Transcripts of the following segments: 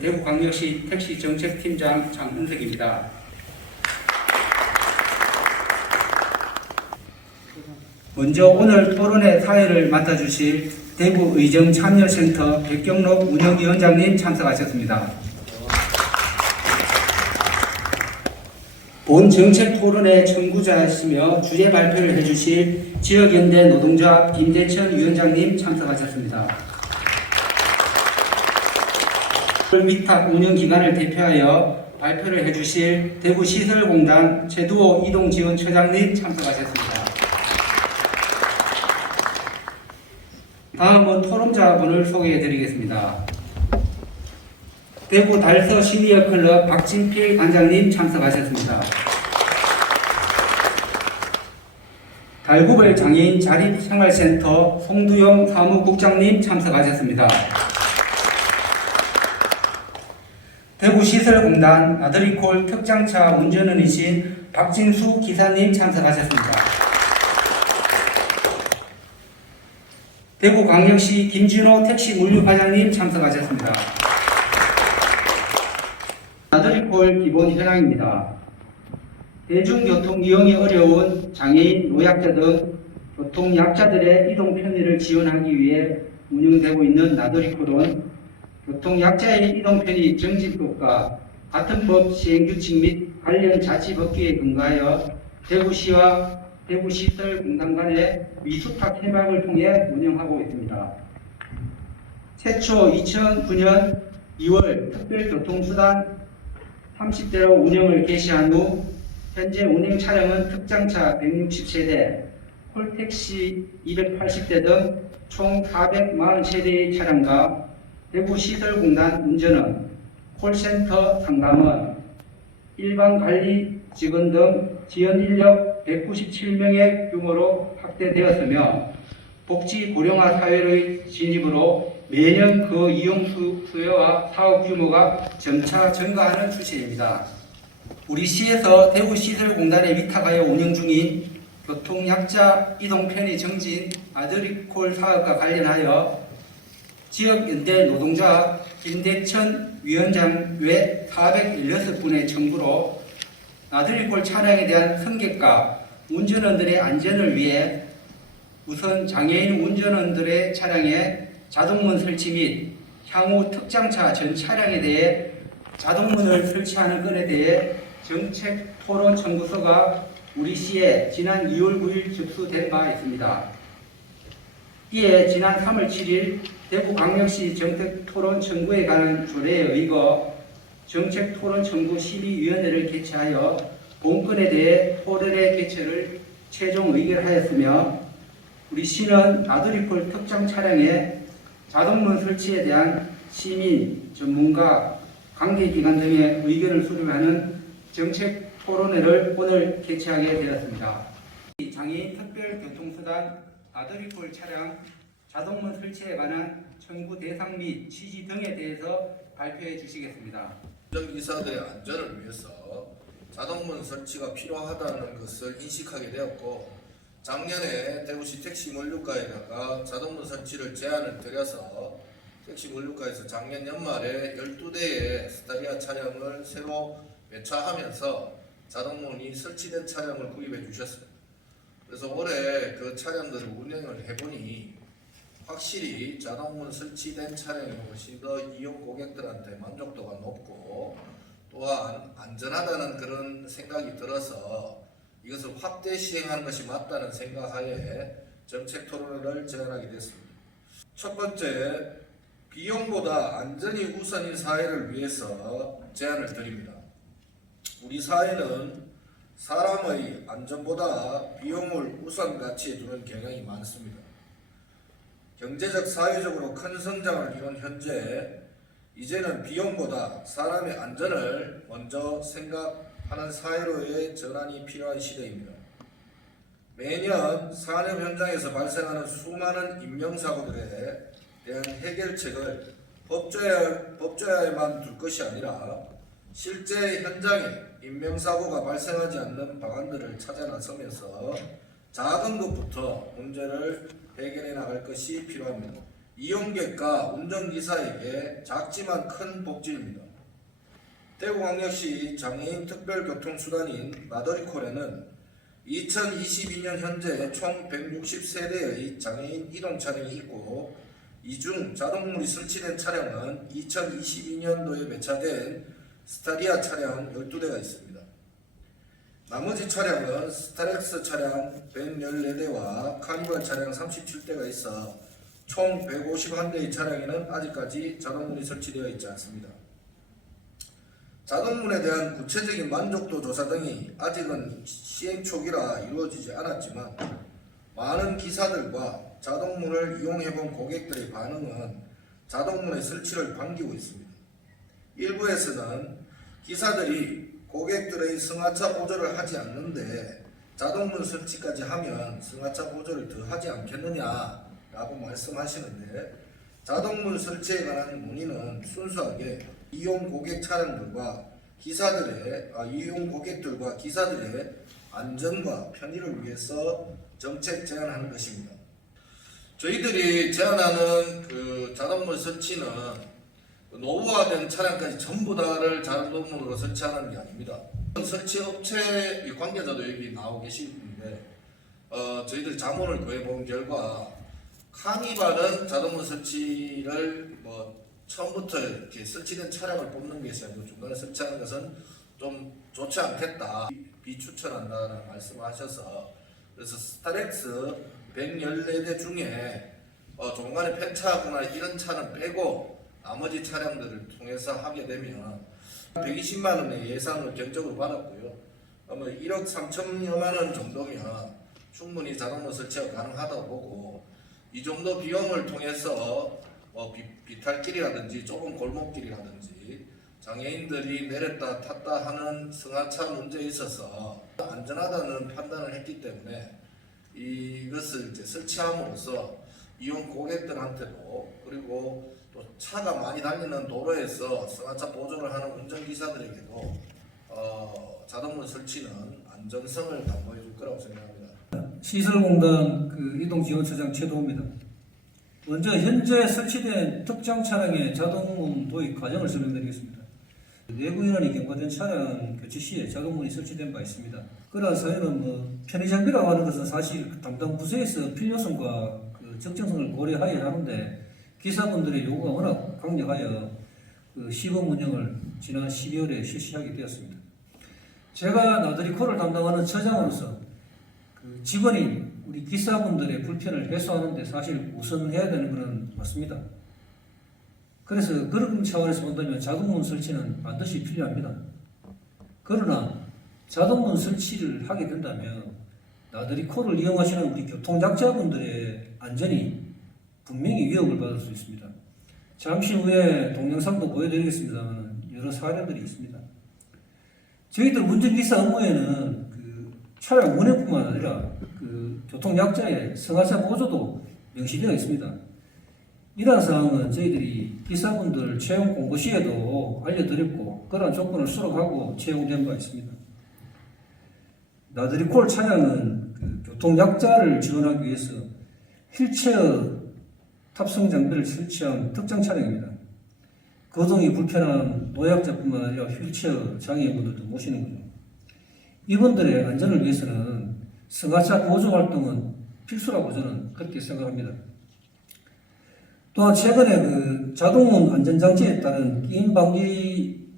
대구광역시 택시정책팀장 장은석입니다. 먼저 오늘 토론회 사회를 맡아주실 대구의정참여센터 백경록 운영위원장님 참석하셨습니다. 본 정책 토론회 청구자이시며 주제 발표를 해주실 지역연대 노동자 김대천 위원장님 참석하셨습니다. 위탁 운영기관을 대표하여 발표를 해주실 대구시설공단 최두호 이동지원처장님 참석하셨습니다. 다음은 토론자분을 소개해드리겠습니다. 대구 달서 시니어클럽 박진필 관장님 참석하셨습니다. 달구벌 장애인 자립생활센터 송두영 사무국장님 참석하셨습니다. 대구시설공단 나들이콜 특장차 운전원이신 박진수 기사님 참석하셨습니다. 대구광역시 김진호 택시물류과장님 참석하셨습니다. 나들이콜 기본 현황입니다. 대중교통 이용이 어려운 장애인, 노약자 등 교통약자들의 이동 편의를 지원하기 위해 운영되고 있는 나들이콜은 교통약자의 이동 편의 정지법과 같은 법 시행규칙 및 관련 자치법규에 근거하여 대구시와 대구시설공단 간의 위수탁 협약을 통해 운영하고 있습니다. 최초 2009년 2월 특별교통수단 30대로 운영을 개시한 후 현재 운행 차량은 특장차 160세대, 콜택시 280대 등 총 440세대의 차량과 대구시설공단 운전원, 콜센터 상담원, 일반관리 직원 등 지원 인력 197명의 규모로 확대되었으며 복지 고령화 사회의 진입으로 매년 그 이용 수요와 사업 규모가 점차 증가하는 추세입니다. 우리 시에서 대구시설공단에 위탁하여 운영 중인 교통약자 이동 편의 정진 나들이콜 사업과 관련하여 지역연대 노동자 김대천 위원장 외 416분의 청구로 나들이콜 차량에 대한 승객과 운전원들의 안전을 위해 우선 장애인 운전원들의 차량에 자동문 설치 및 향후 특장차 전 차량에 대해 자동문을 설치하는 건에 대해 정책 토론 청구서가 우리 시에 지난 2월 9일 접수된 바 있습니다. 이에 지난 3월 7일 대구광역시 정책 토론 청구에 관한 조례에 의거 정책 토론 청구 심의위원회를 개최하여 본건에 대해 토론회 개최를 최종 의결하였으며 우리 시는 나들이콜 특장 차량에 자동문 설치에 대한 시민, 전문가, 관계기관 등의 의견을 수렴하는 정책 토론회를 오늘 개최하게 되었습니다. 장애인 특별교통수단 나들이콜 차량 자동문 설치에 관한 청구 대상 및 취지 등에 대해서 발표해 주시겠습니다. 운전기사들의 안전을 위해서 자동문 설치가 필요하다는 것을 인식하게 되었고 작년에 대구시 택시물류과에다가 자동문 설치를 제안을 드려서 택시물류과에서 작년 연말에 12대의 스타리아 차량을 새로 매차하면서 자동문이 설치된 차량을 구입해 주셨습니다. 그래서 올해 그 차량들을 운행을 해보니 확실히 자동문 설치된 차량이 훨씬 더 이용 고객들한테 만족도가 높고 또한 안전하다는 그런 생각이 들어서 이것을 확대 시행하는 것이 맞다는 생각하에 정책 토론회를 제안하게 됐습니다. 첫 번째, 비용보다 안전이 우선인 사회를 위해서 제안을 드립니다. 우리 사회는 사람의 안전보다 비용을 우선 가치에 두는 경향이 많습니다. 경제적, 사회적으로 큰 성장을 이룬 현재 이제는 비용보다 사람의 안전을 먼저 생각하는 사회로의 전환이 필요한 시대입니다. 매년 산업 현장에서 발생하는 수많은 인명사고들에 대한 해결책을 법조야에만 둘 것이 아니라 실제 현장에 인명사고가 발생하지 않는 방안들을 찾아 나서면서 작은 것부터 문제를 해결해 나갈 것이 필요합니다. 이용객과 운전기사에게 작지만 큰 복지입니다. 대구광역시 장애인 특별교통수단인 나들이콜에는 2022년 현재 총 160세대의 장애인 이동 차량이 있고, 이 중 자동문이 설치된 차량은 2022년도에 배차된 스타리아 차량 12대가 있습니다. 나머지 차량은 스타렉스 차량 114대와 카니발 차량 37대가 있어 총 151대의 차량에는 아직까지 자동문이 설치되어 있지 않습니다. 자동문에 대한 구체적인 만족도 조사 등이 아직은 시행 초기라 이루어지지 않았지만, 많은 기사들과 자동문을 이용해본 고객들의 반응은 자동문의 설치를 반기고 있습니다. 일부에서는 기사들이 고객들의 승하차 보조를 하지 않는데 자동문 설치까지 하면 승하차 보조를 더 하지 않겠느냐라고 말씀하시는데, 자동문 설치에 관한 문의는 순수하게 이용 고객들과 기사들의 안전과 편의를 위해서 정책 제안하는 것입니다. 저희들이 제안하는 그 자동문 설치는 노후화된 차량까지 전부 다를 자동문으로 설치하는 게 아닙니다. 설치 업체 관계자도 여기 나오고 계시는데, 저희들이 자문을 구해본 결과 카니발은 자동문 설치를 처음부터 이렇게 설치된 차량을 뽑는 것이 아니고 중간에 설치하는 것은 좀 좋지 않겠다, 비추천한다는 말씀을 하셔서, 그래서 스타렉스 114대 중에 중간에 폐차하거나 이런 차는 빼고 나머지 차량들을 통해서 하게 되면 120만 원의 예산을 견적으로 받았고요. 아마 1억 3천여만 원 정도면 충분히 자동문 설치가 가능하다고 보고, 이 정도 비용을 통해서 비탈길이라든지 좁은 골목길이라든지 장애인들이 내렸다 탔다 하는 승하차 문제에 있어서 안전하다는 판단을 했기 때문에 이것을 이제 설치함으로써 이용 고객들한테도, 그리고 또 차가 많이 다니는 도로에서 승하차 보조를 하는 운전기사들에게도 자동문 설치는 안전성을 담보해 줄 거라고 생각합니다. 시설공단 이동지원처장 최도호입니다. 먼저 현재 설치된 특정 차량의 자동문 도입 과정을 설명드리겠습니다. 내부 인원이 경과된 차량 교체 시에 자동문이 설치된 바 있습니다. 그러한 사유는 편의장비라고 하는 것은 사실 담당 부서에서 필요성과 적정성을 고려하여야 하는데, 기사분들의 요구가 워낙 강력하여 시범 운영을 지난 12월에 실시하게 되었습니다. 제가 나들이콜을 담당하는 처장으로서 직원인 우리 기사분들의 불편을 해소하는 데 사실 우선해야 되는 것은 맞습니다. 그래서 그런 차원에서 본다면 자동문 설치는 반드시 필요합니다. 그러나 자동문 설치를 하게 된다면 나들이콜을 이용하시는 우리 교통약자분들의 안전이 분명히 위협을 받을 수 있습니다. 잠시 후에 동영상도 보여드리겠습니다만 여러 사례들이 있습니다. 저희들 운전기사 업무에는 차량 운행뿐만 아니라 교통약자의 승하차 보조도 명시되어 있습니다. 이러한 사항은 저희들이 기사분들 채용 공고 시에도 알려드렸고, 그러한 조건을 수락하고 채용된 바 있습니다. 나들이콜 차량은 교통약자를 지원하기 위해서 휠체어 탑승 장비를 설치한 특정 차량입니다. 거동이 불편한 노약자뿐만 아니라 휠체어 장애인분들도 모시는 거죠. 이분들의 안전을 위해서는 승하차 보조 활동은 필수라고 저는 그렇게 생각합니다. 또한 최근에 자동문 안전장치에 따른 끼임 방지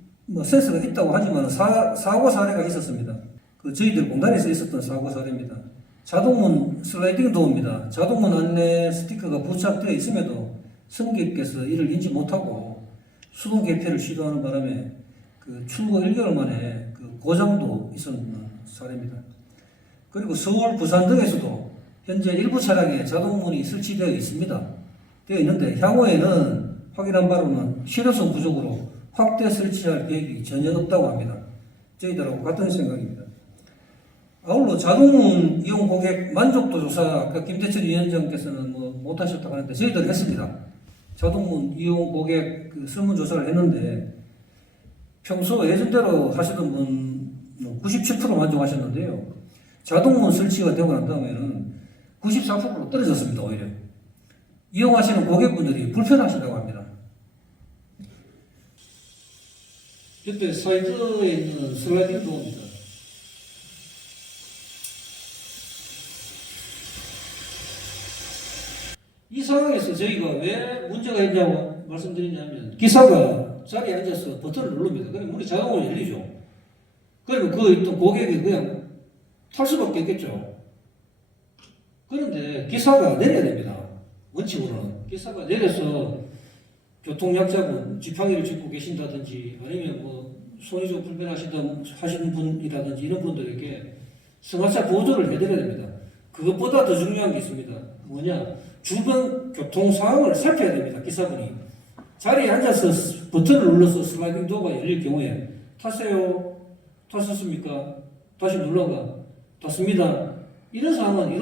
센서가 있다고 하지만 사고 사례가 있었습니다. 저희들 공단에서 있었던 사고 사례입니다. 자동문 슬라이딩 도어입니다. 자동문 안내 스티커가 부착되어 있음에도 승객께서 이를 인지 못하고 수동 개폐를 시도하는 바람에 출고 1개월 만에 고장도 있었는 사례입니다. 그리고 서울, 부산 등에서도 현재 일부 차량에 자동문이 설치되어 있는데 향후에는 확인한 바로는 실효성 부족으로 확대 설치할 계획이 전혀 없다고 합니다. 저희들하고 같은 생각입니다. 아울러 자동문 이용 고객 만족도 조사, 아까 김대철 위원장께서는 못하셨다고 하는데 저희들 했습니다. 자동문 이용 고객 설문조사를 했는데 평소 예전대로 하시던 분 97% 만족하셨는데요. 자동문 설치가 되고 난 다음에는 94%로 떨어졌습니다. 오히려. 이용하시는 고객분들이 불편하시다고 합니다. 이때 사이트에 있는 슬라이딩 도어입니다. 이 상황에서 저희가 왜 문제가 있냐고 말씀드리냐면 기사가 자리에 앉아서 버튼을 누릅니다. 그럼 문이 자동으로 열리죠. 그리고 그 있던 고객이 그냥 탈 수밖에 없겠죠. 그런데 기사가 내려야 됩니다. 원칙으로는. 기사가 내려서 교통약자분, 지팡이를 짚고 계신다든지 아니면 뭐 손이 좀 불편하시는 분이라든지 이런 분들에게 승하차 보조를 해드려야 됩니다. 그것보다 더 중요한 게 있습니다. 뭐냐? 주변 교통 상황을 살펴야 됩니다. 기사분이. 자리에 앉아서 버튼을 눌러서 슬라이딩 도어가 열릴 경우에 타세요. 타셨습니까? 다시 눌러가. 탔습니다. 이런 상황은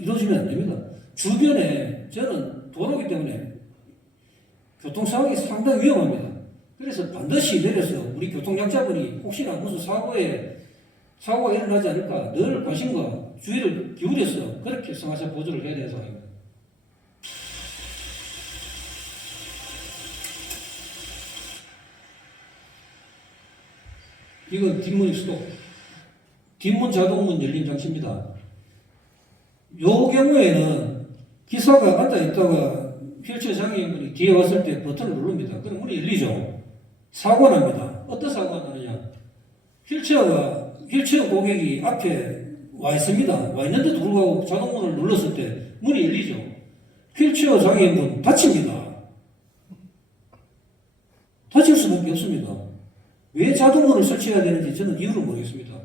이루어지면 안 됩니다. 주변에 저는 도로이기 때문에 교통 상황이 상당히 위험합니다. 그래서 반드시 내려서 우리 교통약자분이 혹시나 무슨 사고가 일어나지 않을까 늘 관심과 주의를 기울여서 그렇게 승하차 보조를 해야 되는 상황입니다. 이건 뒷문이 수도. 뒷문 자동문 열림 장치입니다. 요 경우에는 기사가 앉아있다가 휠체어 장애인분이 뒤에 왔을 때 버튼을 누릅니다. 그럼 문이 열리죠. 사고가 납니다. 어떤 사고가 나느냐. 휠체어 고객이 앞에 와 있습니다. 와 있는데도 불구하고 자동문을 눌렀을 때 문이 열리죠. 휠체어 장애인분 다칩니다. 다칠 수밖에 없습니다. 왜 자동문을 설치해야 되는지 저는 이유를 모르겠습니다.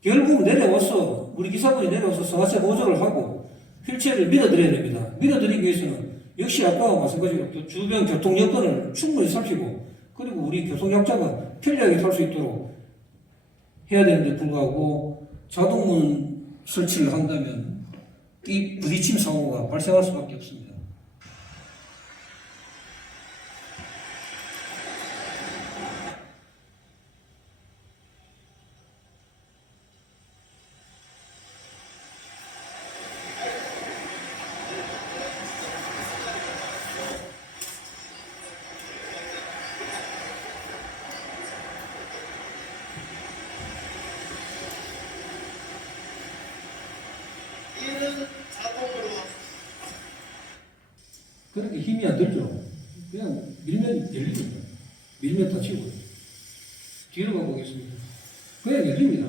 결국 내려와서 우리 기사분이 내려와서 승하차 보조를 하고 휠체어를 밀어드려야 됩니다. 밀어드리기 위해서는 역시 아까와 마찬가지로 주변 교통 여건을 충분히 살피고 그리고 우리 교통약자가 편리하게 탈 수 있도록 해야 되는데 불구하고 자동문 설치를 한다면 이 부딪힘 사고가 발생할 수밖에 없습니다. 그렇게 힘이 안 들죠. 그냥 밀면 열립니다. 밀면 다치고. 뒤로 가보겠습니다. 그냥 열립니다.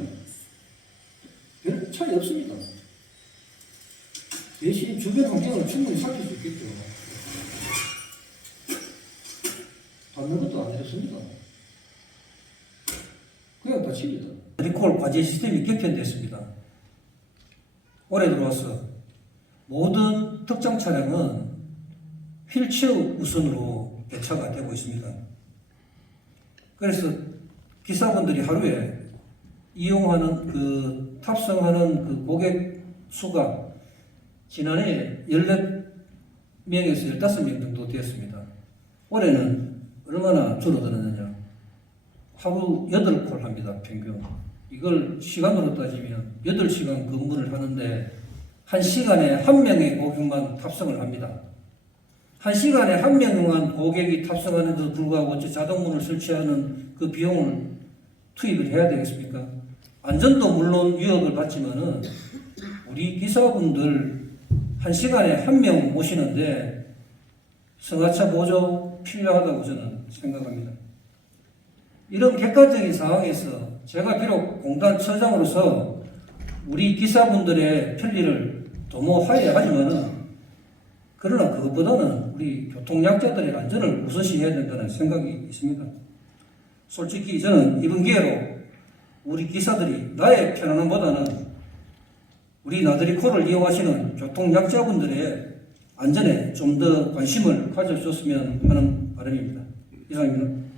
별 차이 없습니다. 대신 주변 환경을 충분히 살필 수 있겠죠. 닿는 것도 안 해줬습니다. 그냥 다칩니다. 리콜 과제 시스템이 개편됐습니다. 올해 들어와서 모든 특정 차량은 휠체어 우선으로 배차가 되고 있습니다. 그래서 기사분들이 하루에 이용하는 탑승하는 고객 수가 지난해 14명에서 15명 정도 되었습니다. 올해는 얼마나 줄어들었느냐. 하루 8콜 합니다, 평균. 이걸 시간으로 따지면 8시간 근무를 하는데 1시간에 1명의 고객만 탑승을 합니다. 1시간에 1명만 고객이 탑승하는데도 불구하고 자동문을 설치하는 그 비용을 투입을 해야 되겠습니까? 안전도 물론 위협을 받지만은 우리 기사분들 1시간에 1명 모시는데 승하차 보조 필요하다고 저는 생각합니다. 이런 객관적인 상황에서 제가 비록 공단 처장으로서 우리 기사분들의 편리를 도모하여야 하지만은 그러나 그것보다는 우리 교통약자들의 안전을 우선시해야 된다는 생각이 있습니다. 솔직히 저는 이번 기회로 우리 기사들이 나의 편안함보다는 우리 나들이 콜을 이용하시는 교통약자분들의 안전에 좀 더 관심을 가져줬으면 하는 바람입니다. 이상입니다.